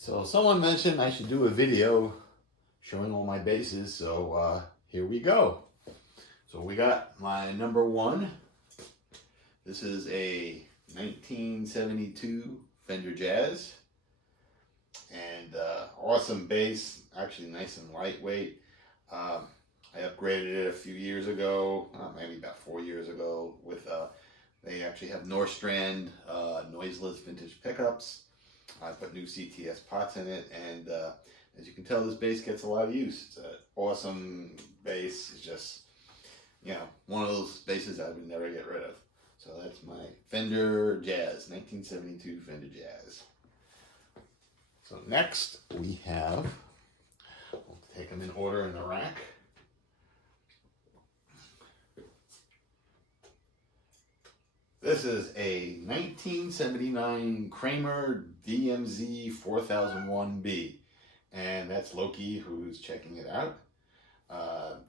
So someone mentioned I should do a video showing all my basses, so here we go. So we got my number one. This is a 1972 Fender Jazz, and awesome bass, actually nice and lightweight. I upgraded it a few years ago, maybe about 4 years ago, with they actually have Norstrand noiseless vintage pickups. I put new CTS pots in it, and as you can tell, this bass gets a lot of use. It's an awesome bass. It's just, you know, one of those basses I would never get rid of. So that's my Fender Jazz, 1972 Fender Jazz. So next we have, we'll take them in order in the rack. This is a 1979 Kramer DMZ 4001B, and that's Loki who's checking it out.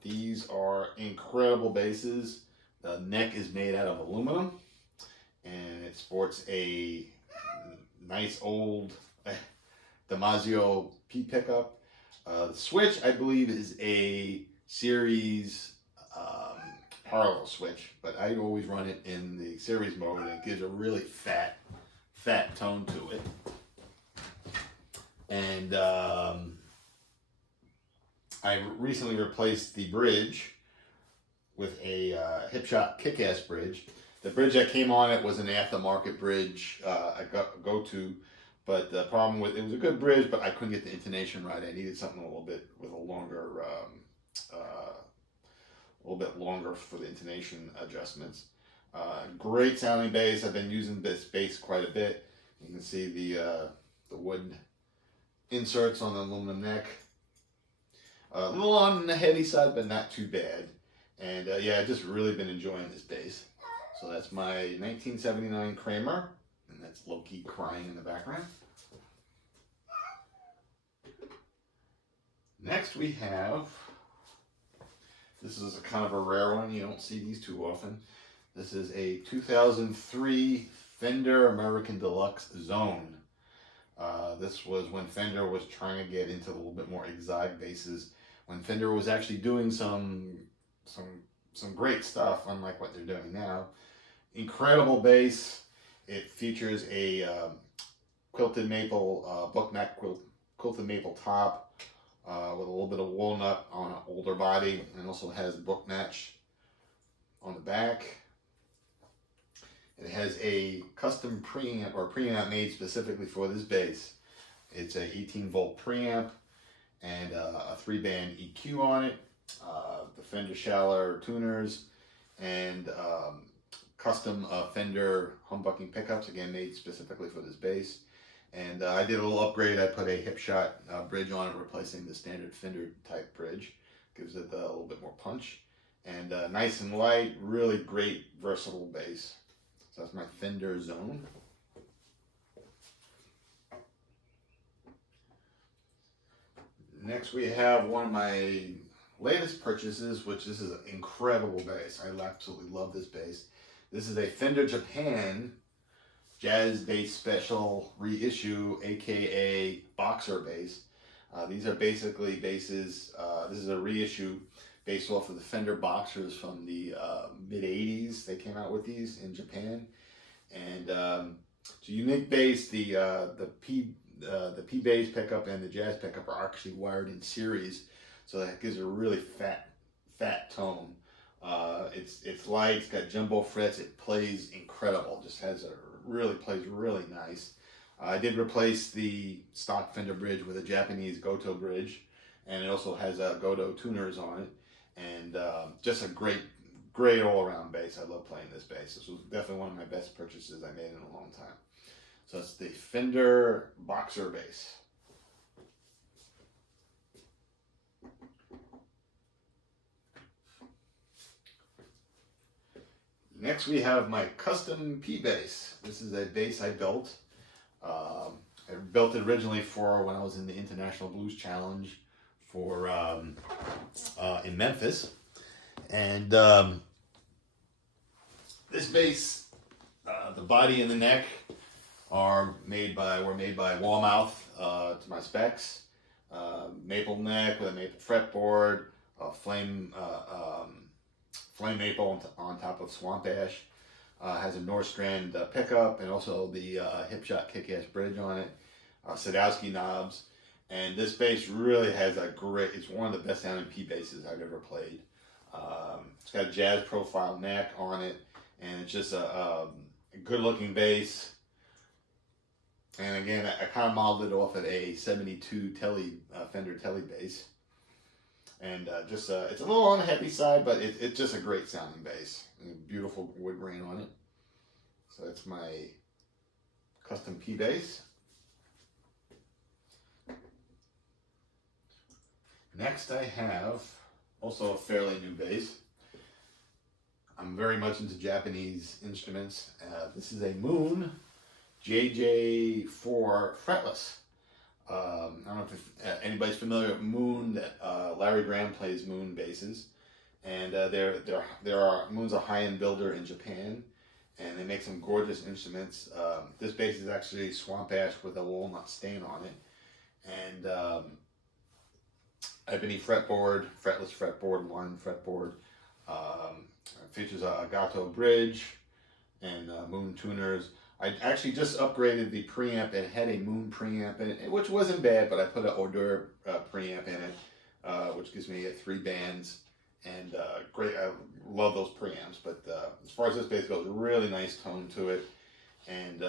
These are incredible basses. The neck is made out of aluminum, and it sports a nice old Damasio P pickup. The switch, I believe, is a series parallel switch, but I always run it in the series mode, and it gives a really fat tone to it. And I recently replaced the bridge with a Hipshot kick-ass bridge. The bridge that came on it was an aftermarket bridge I go to, but the problem with it was a good bridge, but I couldn't get the intonation right. I needed something a little bit with a longer for the intonation adjustments. Great sounding bass. I've been using this bass quite a bit. You can see the wood inserts on the aluminum neck. A little on the heavy side, but not too bad. And yeah, I've just really been enjoying this bass. So that's my 1979 Kramer, and that's Loki crying in the background. Next we have, this is a kind of a rare one. You don't see these too often. This is a 2003 Fender American Deluxe Zone. This was when Fender was trying to get into a little bit more exotic basses, when Fender was actually doing some great stuff, unlike what they're doing now. Incredible bass. It features a quilted maple, bookneck quilted maple top, with a little bit of walnut on an older body, and also has book match on the back. It has a custom preamp, or preamp made specifically for this bass. It's a 18-volt preamp and a 3-band EQ on it, the Fender Schaller tuners, and custom Fender humbucking pickups, again made specifically for this bass. And I did a little upgrade. I put a Hipshot bridge on it, replacing the standard Fender type bridge. Gives it a little bit more punch. And nice and light, really great, versatile bass. So that's my Fender Zone. Next we have one of my latest purchases, which this is an incredible bass. I absolutely love this bass. This is a Fender Japan Jazz Bass Special reissue, aka boxer bass. These are basically basses. This is a reissue based off of the Fender Boxers from the mid 80s. They came out with these in Japan, and it's a unique bass. The P bass pickup and the Jazz pickup are actually wired in series, so that gives a really fat tone. It's light. It's got jumbo frets. It plays incredible. Just plays really nice. I did replace the stock Fender bridge with a Japanese Goto bridge, and it also has Goto tuners on it, and just a great all-around bass. I love playing this bass. This was definitely one of my best purchases I made in a long time. So it's the Fender Boxer bass. Next we have my custom P bass. This is a bass I built. I built it originally for when I was in the International Blues Challenge for in Memphis, and this bass, the body and the neck were made by Wallmouth to my specs. Maple neck with a maple fretboard, flame maple on top of swamp ash. Has a North Strand pickup and also the Hipshot kick-ass bridge on it. Sadowski knobs. And this bass really has it's one of the best sounding P basses I've ever played. It's got a jazz profile neck on it, and it's just a good looking bass. And again, I kind of modeled it off of a 72 Fender Telly bass. And it's a little on the heavy side, but it's just a great sounding bass. And beautiful wood grain on it. So that's my custom P bass. Next I have also a fairly new bass. I'm very much into Japanese instruments. This is a Moon JJ4 Fretless. I don't know if anybody's familiar with Moon. Larry Graham plays Moon basses. And Moon's a high-end builder in Japan. And they make some gorgeous instruments. This bass is actually swamp ash with a walnut stain on it. And ebony fretboard, fretless fretboard, line fretboard. Features a Gato bridge and Moon tuners. I actually just upgraded the preamp. It had a Moon preamp in it, which wasn't bad, but I put an Odor preamp in it, which gives me 3 bands. And great, I love those preamps. But as far as this bass goes, really nice tone to it. And,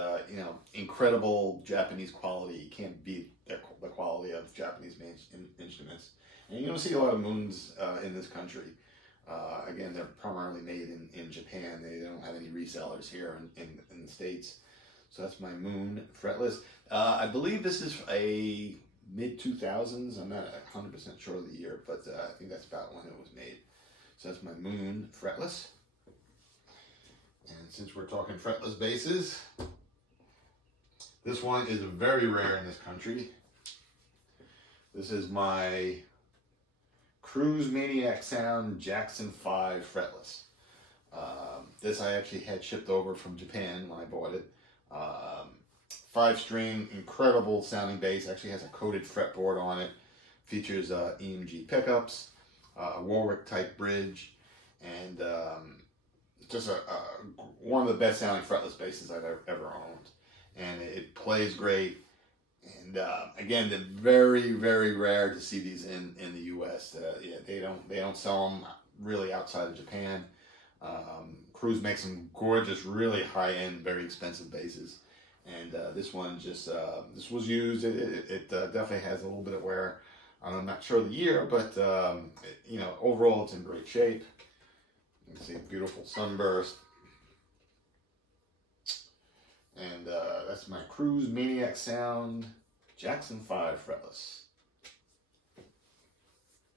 incredible Japanese quality. You can't beat the quality of Japanese instruments. And you don't see a lot of Moons in this country. Again, they're primarily made in Japan. They don't have any resellers here in the States. So that's my Moon fretless. I believe this is a mid-2000s. I'm not 100% sure of the year, but I think that's about when it was made. So that's my Moon fretless. And since we're talking fretless basses, this one is very rare in this country. This is my Cruise Maniac Sound Jackson 5 fretless. This I actually had shipped over from Japan when I bought it. 5-string, incredible sounding bass. Actually has a coated fretboard on it. Features EMG pickups, Warwick type bridge, and just one of the best sounding fretless basses I've ever owned. And it plays great. And again, they're very, very rare to see these in the U.S. They don't sell them really outside of Japan. Cruise makes some gorgeous, really high-end, very expensive basses. And this one this was used. It definitely has a little bit of wear. I'm not sure of the year, but overall it's in great shape. You can see beautiful sunburst. And that's my Cruise Maniac Sound Jackson 5 fretless.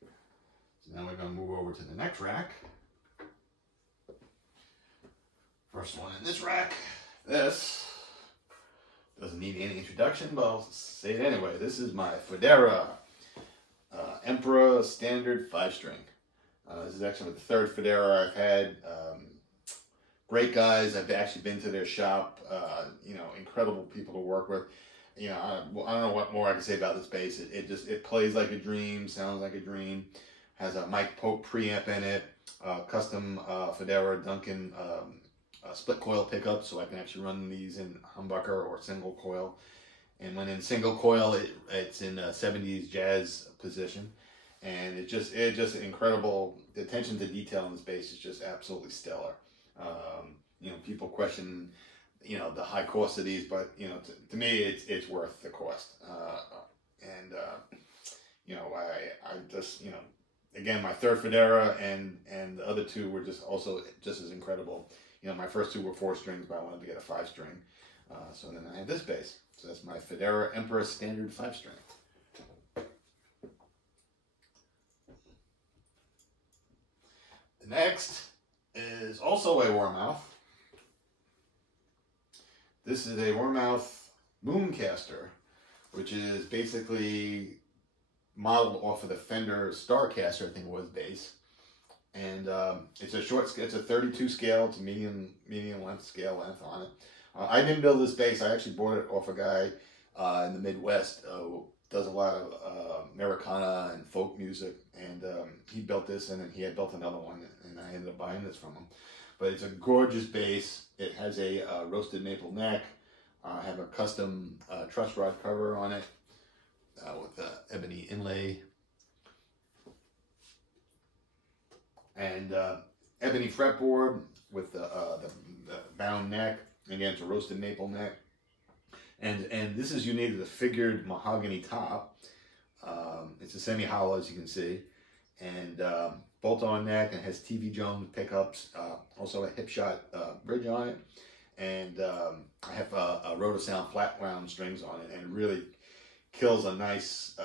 So now we're going to move over to the next rack. First one in this rack. This doesn't need any introduction, but I'll say it anyway. This is my Federa Emperor standard 5-string. This is actually the 3rd Federa I've had. Great guys. I've actually been to their shop. Incredible people to work with. I don't know what more I can say about this bass. It plays like a dream, sounds like a dream. Has a Mike Pope preamp in it. Custom Federa Duncan split coil pickup, so I can actually run these in humbucker or single coil. And when in single coil, it's in a 70s jazz position. And it's just incredible. The attention to detail in this bass is just absolutely stellar. People question, the high cost of these, but to me, it's worth the cost. I just again, my 3rd Federa and the other 2 were just as incredible. My first 2 were 4 strings, but I wanted to get a 5-string. So then I have this bass. So that's my Federa Emperor standard 5-string. The next is also a Warmouth. This is a Warmouth Mooncaster, which is basically modeled off of the Fender Starcaster, I think it was, bass. And it's a 32 scale, it's a medium length scale length on it. I didn't build this bass. I actually bought it off a guy in the Midwest who does a lot of Americana and folk music, and he built this, and then he had built another one, and I ended up buying this from him. But it's a gorgeous bass. It has a roasted maple neck. I have a custom truss rod cover on it with ebony inlay and ebony fretboard with the bound neck. Again, it's a roasted maple neck. And this is unique to the figured mahogany top. It's a semi-hollow, as you can see, and bolt-on neck, and has TV Jones pickups. Also a hip shot bridge on it, and I have a Rotosound flat wound strings on it, and it really kills a nice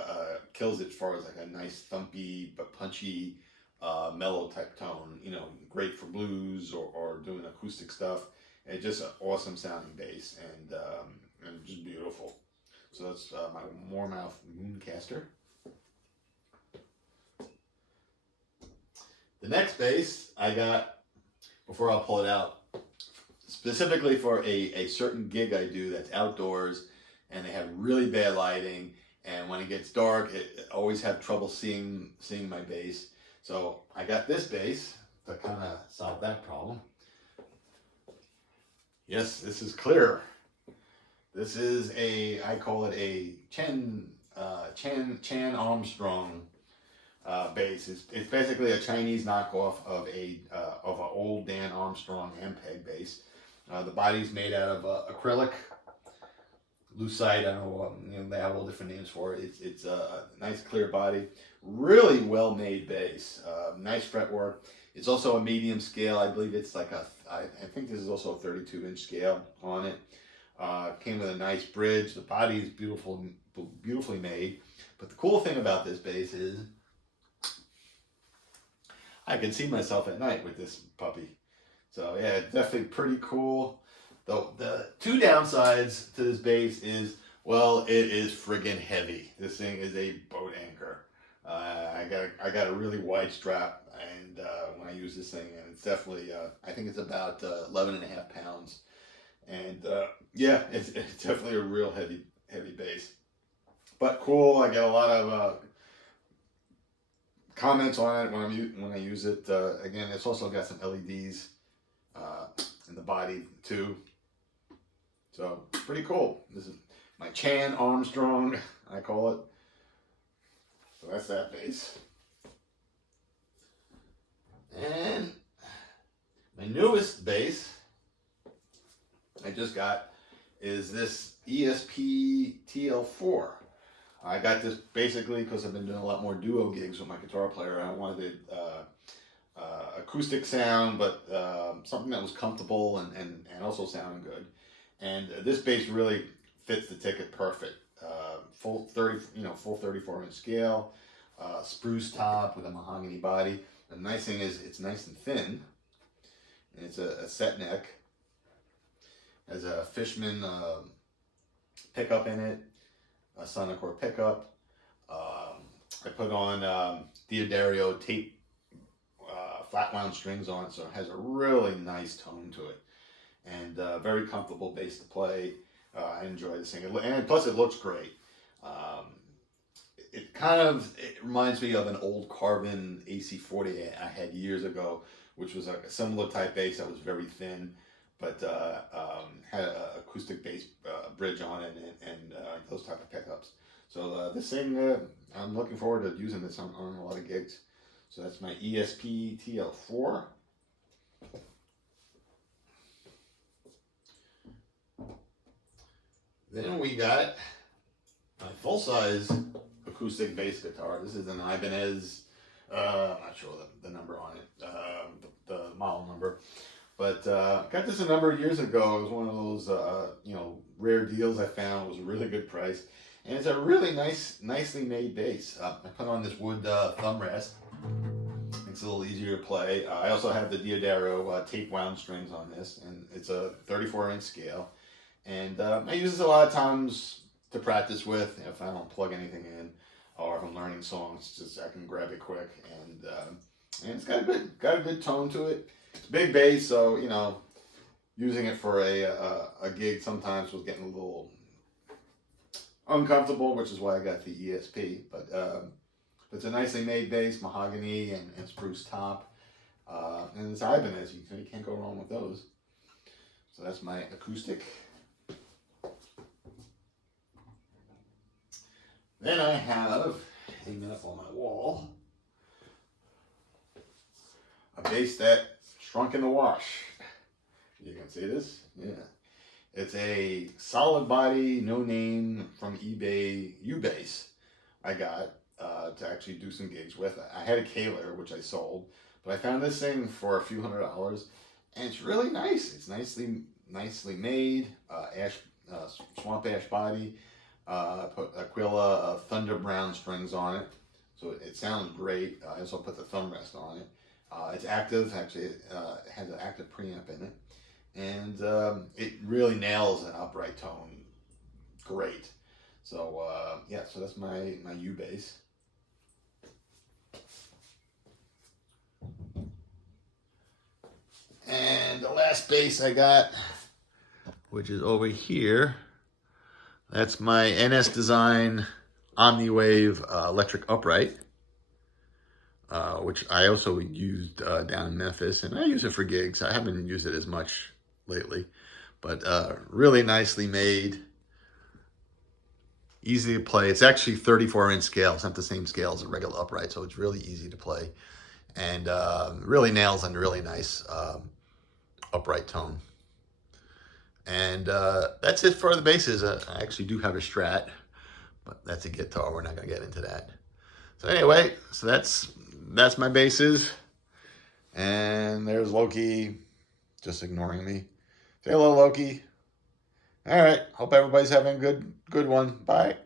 kills it as far as like a nice thumpy but punchy mellow type tone. You know, great for blues or doing acoustic stuff. It's just an awesome sounding bass, and just beautiful. So that's my Moormouth Mooncaster. The next bass I got, before I'll pull it out, specifically for a certain gig I do that's outdoors, and they have really bad lighting, and when it gets dark, I always have trouble seeing my bass. So I got this bass to kind of solve that problem. Yes, this is clear. This is I call it a Chan Armstrong bass. It's basically a Chinese knockoff of an old Dan Armstrong Ampeg bass. The body's made out of acrylic, lucite. I don't know, they have all different names for it. It's a nice clear body, really well made bass. Nice fretwork. It's also a medium scale. I believe it's like I think this is also a 32-inch scale on it. Came with a nice bridge. The body is beautifully made. But the cool thing about this bass is I can see myself at night with this puppy. So yeah, it's definitely pretty cool. The two downsides to this bass is, well, it is friggin' heavy. This thing is a boat anchor. I got a really wide strap, and when I use this thing, and it's definitely I think it's about 11.5 pounds. And yeah, it's definitely a real heavy bass, but cool. I get a lot of comments on it when I use it. Again, it's also got some LEDs in the body too, so pretty cool. This is my Chan Armstrong, I call it. So that's that bass. And my newest bass I just got is this ESP TL4. I got this basically because I've been doing a lot more duo gigs with my guitar player. I wanted acoustic sound, but something that was comfortable and also sounding good. And this bass really fits the ticket perfect. Full 34-inch scale, spruce top with a mahogany body. The nice thing is it's nice and thin, and it's a set neck. Has a Fishman pickup in it, a Sonicor pickup. I put on Diodario tape flat wound strings on it, so it has a really nice tone to it, and very comfortable bass to play. I enjoy this thing, and plus it looks great. It reminds me of an old Carvin AC40 I had years ago, which was like a similar type bass that was very thin, but had an acoustic bass bridge on it, and those type of pickups. So this thing, I'm looking forward to using this on a lot of gigs. So that's my ESP TL4. Then we got my full-size acoustic bass guitar. This is an Ibanez, I'm not sure the number on it, the model number. But got this a number of years ago. It was one of those, rare deals I found. It was a really good price. And it's a really nicely made bass. I put on this wood thumb rest. Makes it a little easier to play. I also have the Diodario tape wound strings on this, and it's a 34-inch scale. And I use this a lot of times to practice with. If I don't plug anything in, or if I'm learning songs, just I can grab it quick. And it's got a good tone to it. It's big bass, so using it for a gig sometimes was getting a little uncomfortable, which is why I got the ESP. But it's a nicely made bass, mahogany and spruce top, and it's Ibanez. You can't go wrong with those. So that's my acoustic. Then I have, hanging up on my wall, a bass that shrunk in the wash. You can see this? Yeah. It's a solid body, no name from eBay Ubase I got to actually do some gigs with. I had a Kaler, which I sold, but I found this thing for a few $100s, and it's really nice. It's nicely made, swamp ash body. Put Aquila Thunder Brown strings on it, so it sounds great. I also put the thumb rest on it. It's active, actually. It has an active preamp in it, and it really nails an upright tone great. So yeah, so that's my Ubase. And the last bass I got, which is over here, that's my NS Design Omniwave electric upright, which I also used down in Memphis, and I use it for gigs. I haven't used it as much lately, but really nicely made, easy to play. It's actually 34-inch scale. It's not the same scale as a regular upright, so it's really easy to play, and really nails a really nice upright tone. And that's it for the basses. I actually do have a Strat, but that's a guitar. We're not going to get into that. So anyway, so that's my basses. And there's Loki just ignoring me. Say hello, Loki. All right. Hope everybody's having a good one. Bye.